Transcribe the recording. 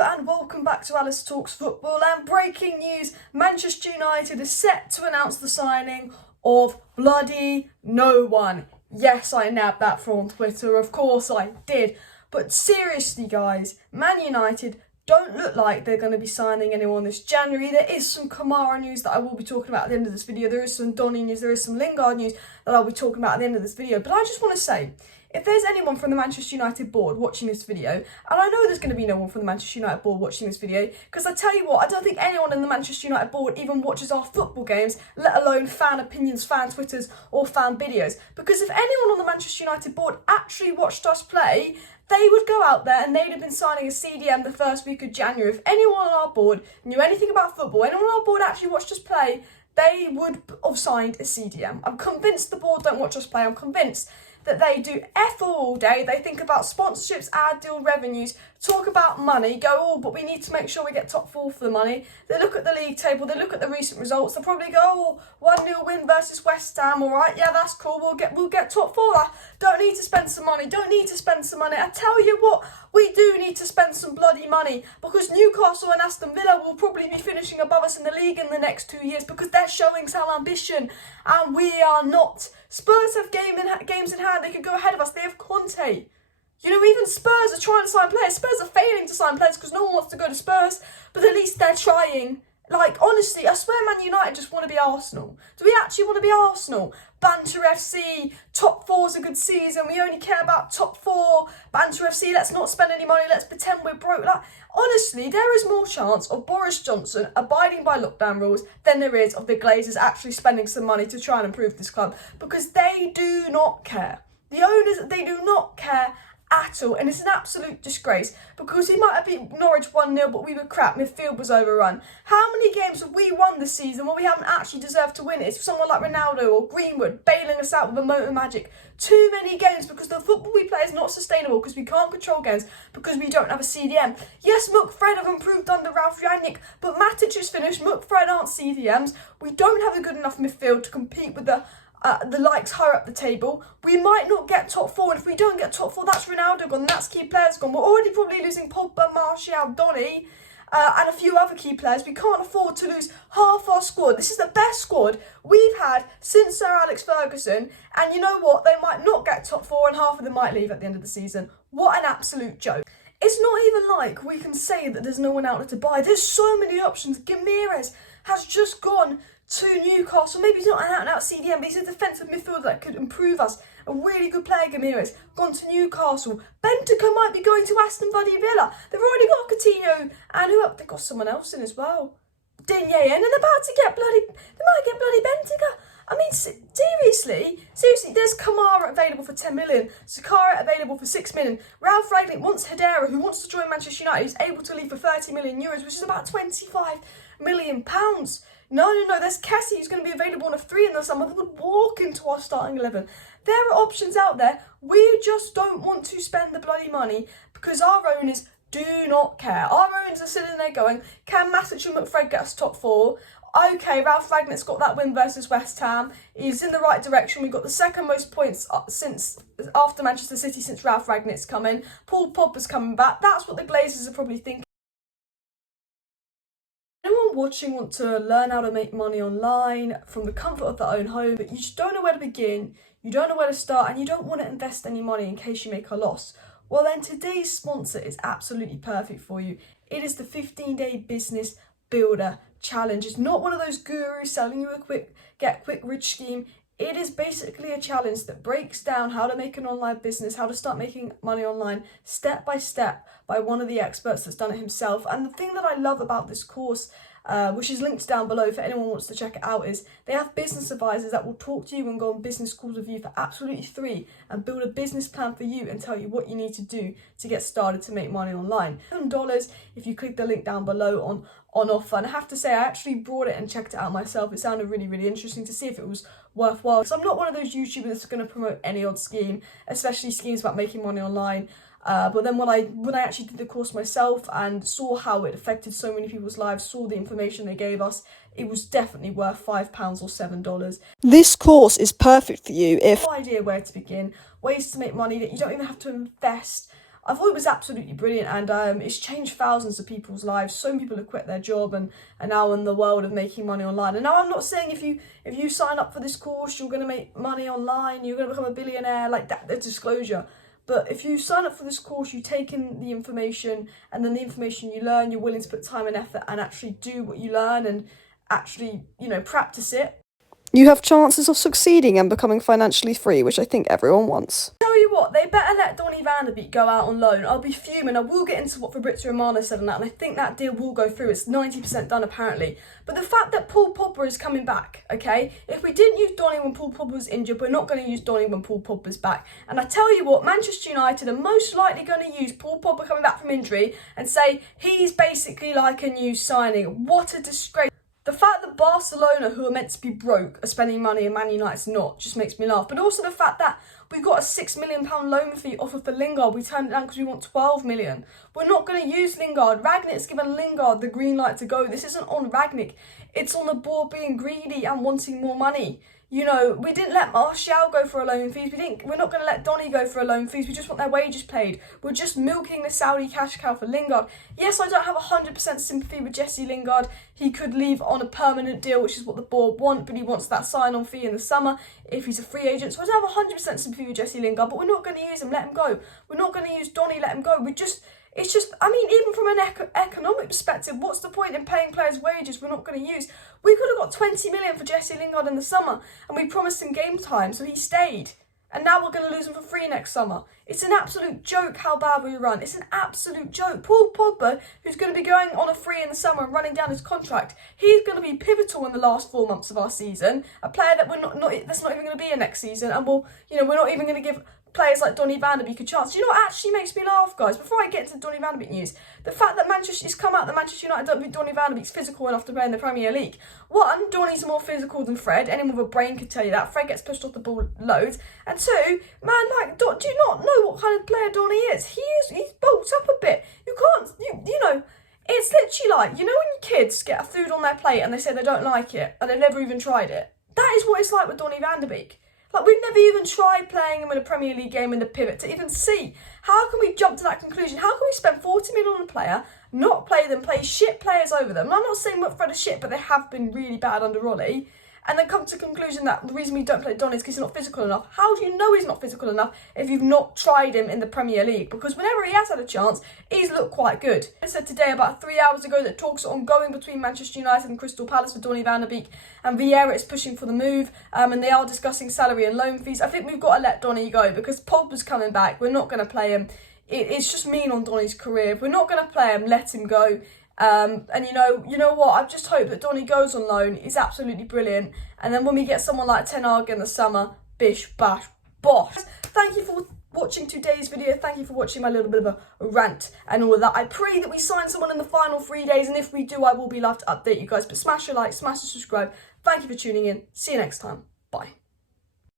and welcome back to Alice Talks Football. And breaking news, Manchester United is set to announce the signing of bloody no one. Yes, I nabbed that from Twitter, of course I did. But seriously guys, Man United don't look like they're going to be signing anyone this January. There is some KAMARA news that I will be talking about at the end of this video. There is some Donny news, there is some LINGARD news that I'll be talking about at the end of this video. But I just want to say, if there's anyone from the Manchester United board watching this video, and I know there's going to be no one from the Manchester United board watching this video, because I tell you what, I don't think anyone in the Manchester United board even watches our football games, let alone fan opinions, fan Twitters, or fan videos. Because if anyone on the Manchester United board actually watched us play, they would go out there and they'd have been signing a CDM the first week of January. If anyone on our board knew anything about football, anyone on our board actually watched us play, they would have signed a CDM. I'm convinced the board don't watch us play. I'm convinced that they do F all day. They think about sponsorships, ad deal revenues, talk about money, go, oh, but we need to make sure we get top four for the money. They look at the league table, they look at the recent results, they'll probably go, oh, 1-0 win versus West Ham, all right, yeah, that's cool, we'll get top four. I don't need to spend some money, I tell you what, we do need to spend some bloody money, because Newcastle and Aston Villa will probably be finishing above us in the league in the next 2 years, because they're showing some ambition, and we are not. Spurs have games in hand, they could go ahead of us, they have Conte. You know, even Spurs are trying to sign players. Spurs are failing to sign players because no one wants to go to Spurs, but at least they're trying. Like, honestly, I swear Man United just want to be Arsenal. Do we actually want to be Arsenal? Banter FC, top four's a good season, we only care about top four. Banter FC, let's not spend any money, let's pretend we're broke. Like, honestly, there is more chance of Boris Johnson abiding by lockdown rules than there is of the Glazers actually spending some money to try and improve this club, because they do not care. The owners, they do not care at all, and it's an absolute disgrace, because we might have beat Norwich 1-0, but we were crap, midfield was overrun. How many games have we won this season where we haven't actually deserved to win it? It's someone like Ronaldo or Greenwood bailing us out with a motor magic. Too many games, because the football we play is not sustainable, because we can't control games, because we don't have a CDM. Yes, MUFC have improved under Ralf Rangnick, but Matic is finished, MUFC aren't CDMs. We don't have a good enough midfield to compete with the likes higher up the table. We might not get top four, and if we don't get top four, that's Ronaldo gone, that's key players gone. We're already probably losing Pogba, Martial, Donny, and a few other key players. We can't afford to lose half our squad. This is the best squad we've had since Sir Alex Ferguson, and you know what? They might not get top four, and half of them might leave at the end of the season. What an absolute joke. It's not even like we can say that there's no one out there to buy. There's so many options. Ramirez has just gone to Newcastle. Maybe he's not an out-and-out CDM, but he's a defensive midfielder that could improve us. A really good player, Ramirez, gone to Newcastle. Bentaker might be going to Aston Villa. They've already got Coutinho, and who else? They've got someone else in as well. Digne, and they're about to get they might get bloody Bentaker. I mean, seriously, there's KAMARA available for 10 million, ZAKARIA available for 6 million. Ralf Rangnick wants Hedera, who wants to join Manchester United, who's able to leave for 30 million euros, which is about 25 million pounds. No, there's KESSIE, who's going to be available on a free in the summer, that would walk into our starting 11. There are options out there. We just don't want to spend the bloody money, because our owners do not care. Our owners are sitting there going, can Matic and MUFC get us top four? Okay, Ralf Rangnick's got that win versus West Ham. He's in the right direction. We've got the second most points after Manchester City since Ralf Rangnick's come in. Paul Pogba's coming back. That's what the Glazers are probably thinking. Anyone watching want to learn how to make money online from the comfort of their own home, but you just don't know where to begin, you don't know where to start, and you don't want to invest any money in case you make a loss? Well, then today's sponsor is absolutely perfect for you. It is the 15-day business builder challenge. It's not one of those gurus selling you a get quick rich scheme. It is basically a challenge that breaks down how to make an online business, how to start making money online step by step by one of the experts that's done it himself. And the thing that I love about this course, which is linked down below for anyone who wants to check it out, is they have business advisors that will talk to you and go on business calls with you for absolutely free and build a business plan for you and tell you what you need to do to get started to make money online. $7 if you click the link down below on offer. And I have to say, I actually brought it and checked it out myself. It sounded really, really interesting to see if it was worthwhile. So I'm not one of those YouTubers that's going to promote any odd scheme, especially schemes about making money online. But then when I actually did the course myself and saw how it affected so many people's lives, saw the information they gave us, it was definitely worth £5 or $7. This course is perfect for you if no idea where to begin, ways to make money that you don't even have to invest. I thought it was absolutely brilliant, and it's changed thousands of people's lives. So many people have quit their job and are now in the world of making money online. And now I'm not saying if you sign up for this course, you're going to make money online, you're going to become a billionaire, like that, the disclosure. But if you sign up for this course, you take in the information, and then the information you learn, you're willing to put time and effort and actually do what you learn and actually, you know, practice it. You have chances of succeeding and becoming financially free, which I think everyone wants. Tell you what, they better let Donny van de Beek go out on loan. I'll be fuming. I will get into what Fabrizio Romano said on that, and I think that deal will go through. It's 90% done apparently. But the fact that Paul Pogba is coming back, okay? If we didn't use Donny when Paul Pogba was injured, we're not going to use Donny when Paul Pogba's back. And I tell you what, Manchester United are most likely going to use Paul Pogba coming back from injury and say he's basically like a new signing. What a disgrace. The fact that Barcelona, who are meant to be broke, are spending money and Man United's not, just makes me laugh. But also the fact that we got a £6 million loan fee offer for Lingard. We turned it down because we want 12 million. We're not going to use Lingard. Rangnick's given Lingard the green light to go. This isn't on Rangnick. It's on the board being greedy and wanting more money. You know, we didn't let Martial go for a loan fees. We're not going to let Donny go for a loan fees. We just want their wages paid. We're just milking the Saudi cash cow for Lingard. Yes, I don't have 100% sympathy with Jesse Lingard. He could leave on a permanent deal, which is what the board want, but he wants that sign-on fee in the summer if he's a free agent. So I don't have 100% sympathy with Jesse Lingard, but we're not going to use him. Let him go. We're not going to use Donny. Let him go. It's just, I mean, even from an economic perspective, what's the point in paying players wages we're not going to use? We could have got 20 million for Jesse Lingard in the summer, and we promised him game time, so he stayed. And now we're going to lose him for free next summer. It's an absolute joke how bad we run. It's an absolute joke. Paul Pogba, who's going to be going on a free in the summer and running down his contract, he's going to be pivotal in the last 4 months of our season. A player that that's not even going to be here next season, and we're not even going to give players like Donny van de Beek a chance. Do you know what actually makes me laugh, guys? Before I get into Donny van de Beek news, the fact that it's come out that Manchester United don't think Donny van de Beek's physical enough to play in the Premier League. One, Donny's more physical than Fred. Anyone with a brain could tell you that. Fred gets pushed off the ball loads. And two, man, like, do you not know what kind of player Donny is? He's bulked up a bit. You know, it's literally like, you know when kids get a food on their plate and they say they don't like it and they've never even tried it? That is what it's like with Donny van de Beek. Like, we've never even tried playing him in a Premier League game in the pivot to even see. How can we jump to that conclusion? How can we spend 40 million on a player, not play them, play shit players over them? And I'm not saying Watford are shit, but they have been really bad under Ollie. And then come to the conclusion that the reason we don't play Donny is because he's not physical enough. How do you know he's not physical enough if you've not tried him in the Premier League? Because whenever he has had a chance, he's looked quite good. I said today, about 3 hours ago, that talks are ongoing between Manchester United and Crystal Palace for Donny van de Beek, and Vieira is pushing for the move, and they are discussing salary and loan fees. I think we've got to let Donny go because Pogba's coming back. We're not going to play him. It's just mean on Donny's career. If we're not going to play him, let him go. And you know what? I just hope that Donny goes on loan. He's absolutely brilliant. And then when we get someone like Ten Hag in the summer, bish, bash, bosh. Thank you for watching today's video. Thank you for watching my little bit of a rant and all of that. I pray that we sign someone in the final 3 days. And if we do, I will be live to update you guys. But smash a like, smash a subscribe. Thank you for tuning in. See you next time. Bye.